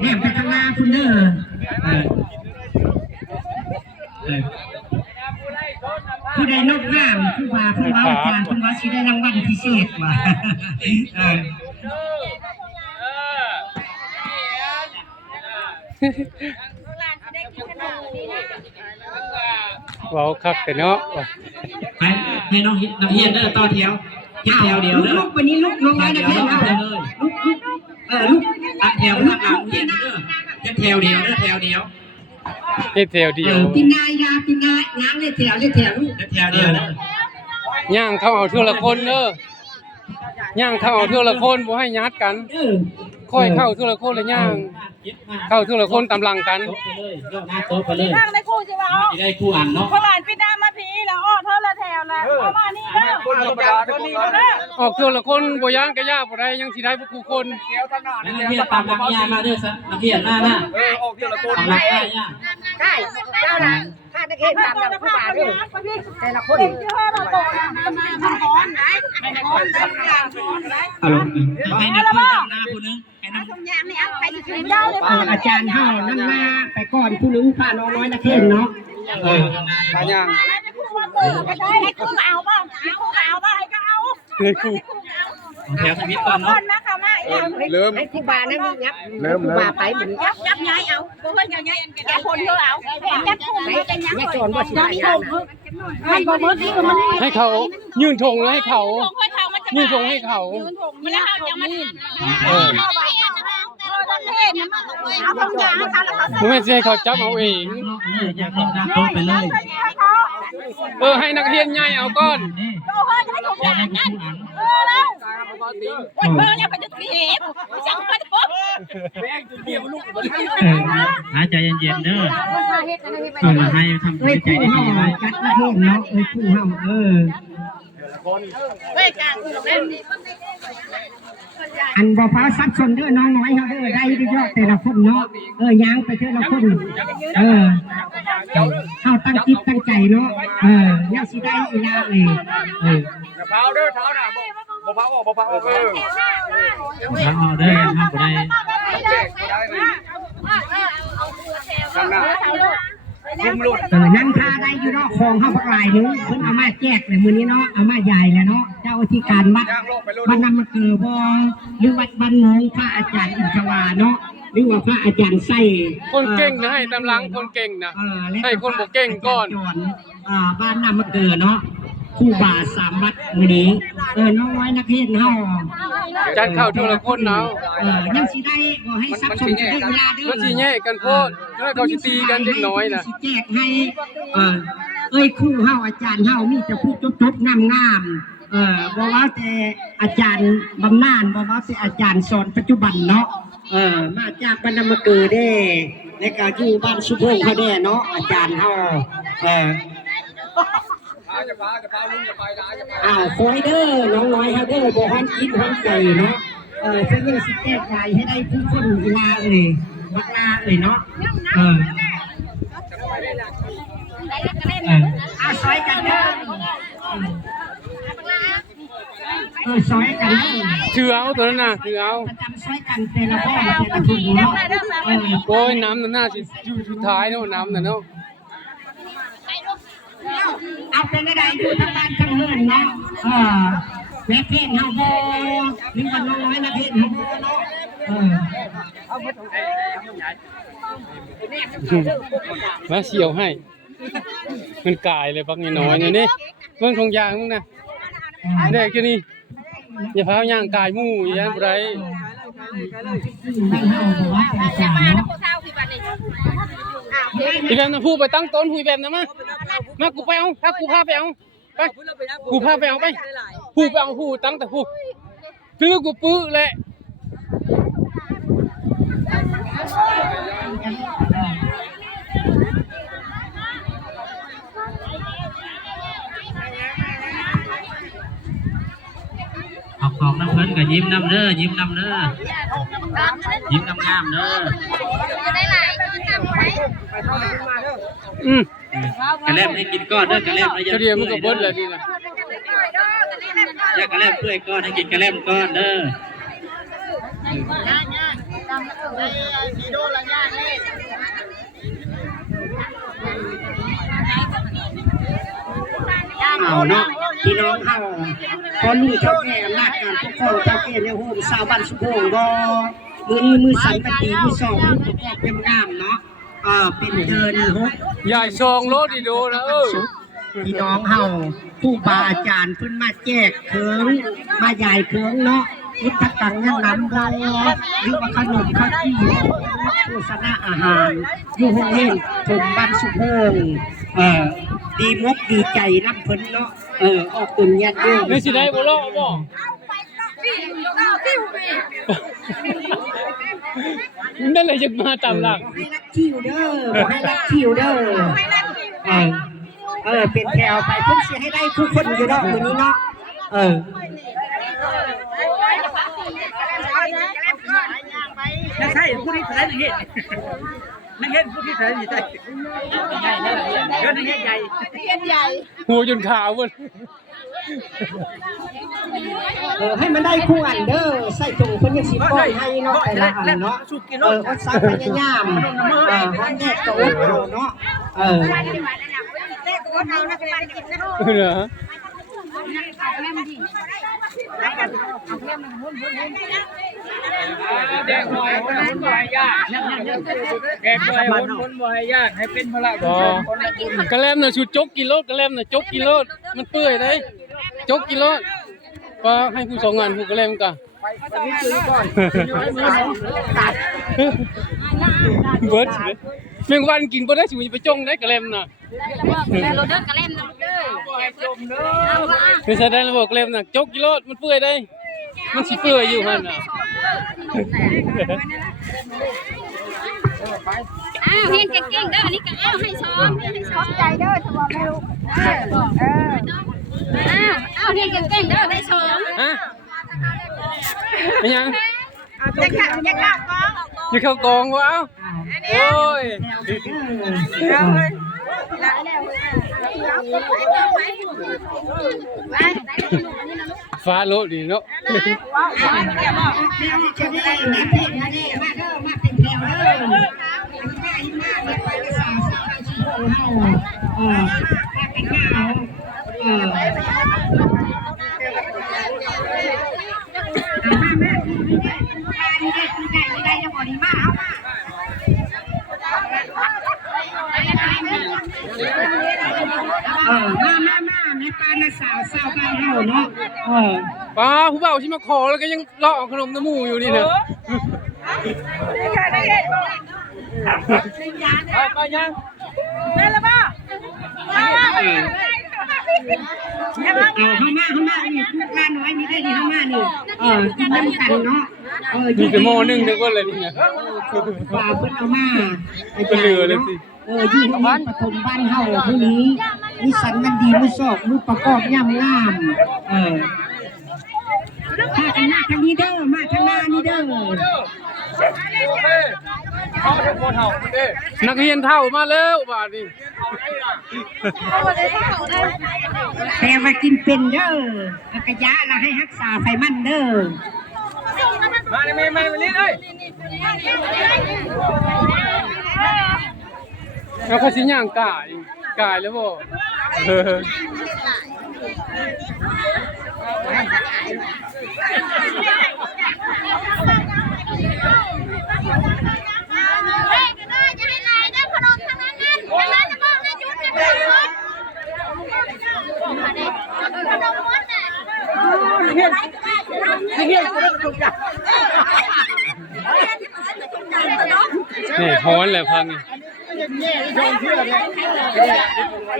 เนี่ยไปทางหน้าคุณเด้อผู้ใดนกงามผู้ว่าผู้ว่าอาจารย์ผู้ว่าสิได้รางวัลพิเศษว่ะว้าวคักแต่เนาะให้น้องนักเรียนเด้อต่อแถวเดียวเด้อลูกวันนี้ลูกน้องนักเรียนเอาเลยลูกตัดแถวทางหลังเรียนเด้อแถวเดียวเด้อแถวเดียวปีนายาปีนายง้างเลยแถวลูกแถวเดียวย่างเข้าเอาเทื่อละคนเด้อย่างเข้าเอาเทื่อละคนบ่ให้ยัดกันค่อยเข้าเทื่อละคนแล้วย่างเข้าเทื่อละคนตามหลังกันนั่งในคู่ใช่ป่ะได้คู่อันเนาะพอหลานปีหน้ามาผีแล้วอ้อเท่าละแถวละเอามานี่เด้อออกเทื่อละคนบ่ย่างก็ย่าบ่ได้ยังสิได้บ่คู่คนนักเรียนตามหลังย่ามาเด้อซะนักเรียนมาออกเทื่อละคนหลังย่าใช่เจ้าน่ะถ้านักเรียนตามหลังผู้บาเด้อแต่ละคนเราโตมาฮ้อนไหนไม่ฮ้อนได้อย่างฮ้อนได้อารมณ์ให้นักเรียนหน้าผู้นึงให้นักอาจารย์เฮานั่นมาไปก่อนผู้นึงพาน้องน้อยนักเรียนเนาะพาย่างให้คู่เอาบ้างเอาบ้างให้ก็เอาให้คู่แถวสมิธก่อนเนาะเริ่มให้คู่บานั่งยับคู่บาไปเหมือนยับย้ายเอาบ่เฮ้ยย้ายแกคนเธอเอายับคู่ไหนเป็นยังไงจนบ่สิได้มันบ่มื้อนี้ก็มันให้เขายื่นธงให้เขายื่นธงให้เขามันแล้วจะมาเอาทำงานไม่ใช่เขาจับเอาเองอยากได้โต๊ะไปเลยให้นักเรียนใหญ่เอาก่อนหายใจเย็นๆเด้อให้ทำใจดีๆไว้จัดประเทศเนาะผู้เฮาอันบ่พาซับซ้อนเด้อน้องน้อยเฮาเด้อได้ยอดแต่ละคนเนาะย่างไปเท่าละคนเฮาตั้งจิตตั้งใจเนาะยังสิได้อีลาเลยเผาเด้อเผาน่ะบ่เผาออกเด้อครับบ่ได้นั่งท่าได้อยู่เนาะของเฮาบักหลายนึงเพิ่นเอามาแจกเลยมื้อนี้เนาะเอามาใหญ่แล้วเนาะเจ้าที่การวัดบ้านนำมาเกือบ่หรือวัดบ้านมงพระอาจารย์อินทวาเนาะหรือว่าพระอาจารย์ไส้คนเก่งนะให้ตำหลังคนเก่งนะให้คนบ่เก่งก่อนบ้านนำมาเกือเนาะคู่บา3วัดมื้อนี้น้องน้อยนักเรียนเฮาจัดเข้าเทื่อละคนเนาะยังสิได้บ่ให้ซับซ้อนได้เวลาเด้อมันสิแย่กันโพดแล้วเขาสิตีกันเด็กน้อยน่ะสิแจกให้ครูเฮาอาจารย์เฮามีแต่ผู้จบๆงามๆบ่ว่าแต่อาจารย์บำนาญบ่ว่าแต่อาจารย์สอนปัจจุบันเนาะมาจากบ้านนำมาเกิดเด้แล้วก็อยู่บ้านสุพงเขาแด้เนาะอาจารย์เฮาจะพาลุงจะไปนะคอยเด้อน้องน้อยเฮาเด้อบ่ฮ้อนคิดฮ้อนใจเนาะเพิ่นสิแก้ไขให้ได้ทุกคนอีลาเลยบักลาเลยเนาะซอยกันเด้อซอยกันถือเอาตัวนั้นน่ะถือเอาประจำซอยกันแต่ละพ่อแต่ละทุนเนาะโอ้ยน้ำนั่นน่าสิอยู่สุดท้ายเนาะน้ำน่ะเนาะเอาเป็นอะไรอยู่ทางบ้านทางเฮือนเนาะแม่เพชรเฮาบ่นึกว่าน้องน้อยนะเพชรเฮาบ่เนาะมาเสี่ยวให้มันกายเลยบักน้อยๆนี่เบิ่งทงยางมึงนะเด็กอยู่นี่อย่าพาย่างกายหมู่อย่าบ่ได้อีแบบน่ะผู้ไปตั้งต้นหุยแบบน่ะมากูไปเอาถ้ากูพาไปเอาไปกูพาไปเอาไปผู้ไปเอาผู้ตั้งแต่ผู้คือกูปื้อแหละเอาของน้ำเพิ่นก็ยิ้มน้ำเด้อยิ้มน้ำเด้อยิ้มงามๆเด้อม กระแลมให้กินก้อนเด้อกระแลมนะ กระเดียวมันก็เบิดแล้วนี่นะ อย่ากระแลมเพื่อยก้อนให้กินกระแลมก้อนเด้อเอาเนาะพี่น้องเฮาตอนนี้เจ้าแก่อำนาจการปกครองเจ้าแก่ในโฮมชาวบ้านสุโขงก็มือนี้มือสันปฏิมือสองมือประกอบเป็นงามเนาะเป็นเดินฮก ยายซองโลดอีโดนะพี่น้องเฮาผู้บาอาจารย์เพิ่นมาแจกเคิงมาใหญ่เคิงเนาะยุทธกังยังนำบ่หรือว่าขนมข้าวจี้โฆษณาอาหารอยู่ห้องเล่นถมบ้านสุโขงดีมกดีใจรับเพิ่นเนาะออกตุนญาติโยม ไม่สิได้บ่ลอกบ่นั่นเลยจะมาตามหลัง ให้รักคิวเด้อให้รักคิวเด้อเป็นแถวไปเพิ่นสิให้ได้ทุกคนอยู่เนาะมื้อนี้เนาะใช่ผู้ที่แท้เห็นนักเห็นผู้ที่แท้ใหญ่ใหญ่เกินนักเห็นใหญ่ หัวจนขาวหมด ให้มันได้คู่อันเด้อใส่ถุงเพิ่นยังสิป้อนให้เนาะแต่ละอันเนาะอดซักพยายามฮอนแดดก็อดเอาเนาะเหรอแดงหน่อยคนบ่ให้ยากแดงหน่อยคนบ่ให้ยากให้เป็นพละกระแลมน่ะชุดจกกิโลกระแลมน่ะจกกิโลมันเปื่อยได้จกกิโลก็ให้ผู้สองงานผู้กระแลมกันเบิร์ดเมื่อวันกินบ่ได้สิไปจงได้กระแลมน่ะโรเดอร์กระเล่มเด้อคือแสดงระบบกระแลมน่ะจกกิโลมันเปื่อยได้มันสิเปื่อยอยู่หั่นน่ะเฮียนเก่งๆเด้ออันนี้ก็ให้ซ้อมใจเด้อจะบอกไม่รู้เฮียนเก่งๆเด้อได้ซ้อมฮะเป็นยังจะเข้ากอง อยู่เข้ากองวะโอ้ยฟ้าโลดดีเนาะมาในปานสาวบ้านเฮาเนาะป้าผู้เบาที่มาขอแล้วก็ยังเลาะขนมน้ำมูอยู่นี่เนอะไปยังแม่ละบ่เข้ามานี่ร้านน้อยนี่ได้นี่เข้ามานี่กินน้ำกันเนาะมีแต่หม้อนึ่งนึกว่าอะไรนี่นะว่าเพิ่นเอามาเป็นเรือเลยสิยี่ห้อปฐมบ้านเฮาผู้นี้นิสันมันดีมือสอบมือประกอบย่ำงามมาทางหน้าทางนี้เด้อมาทางหน้านี่เด้อนักเรียนเท่ามาแล้วบาดนี้แต่ว่ากินเป็นเด้ออากะยะเราให้รักษาไฟมันเด้อมานี่เลยแล้วเขาสิย่างกายแล้วบ่นี่ฮ้อนแหละพัง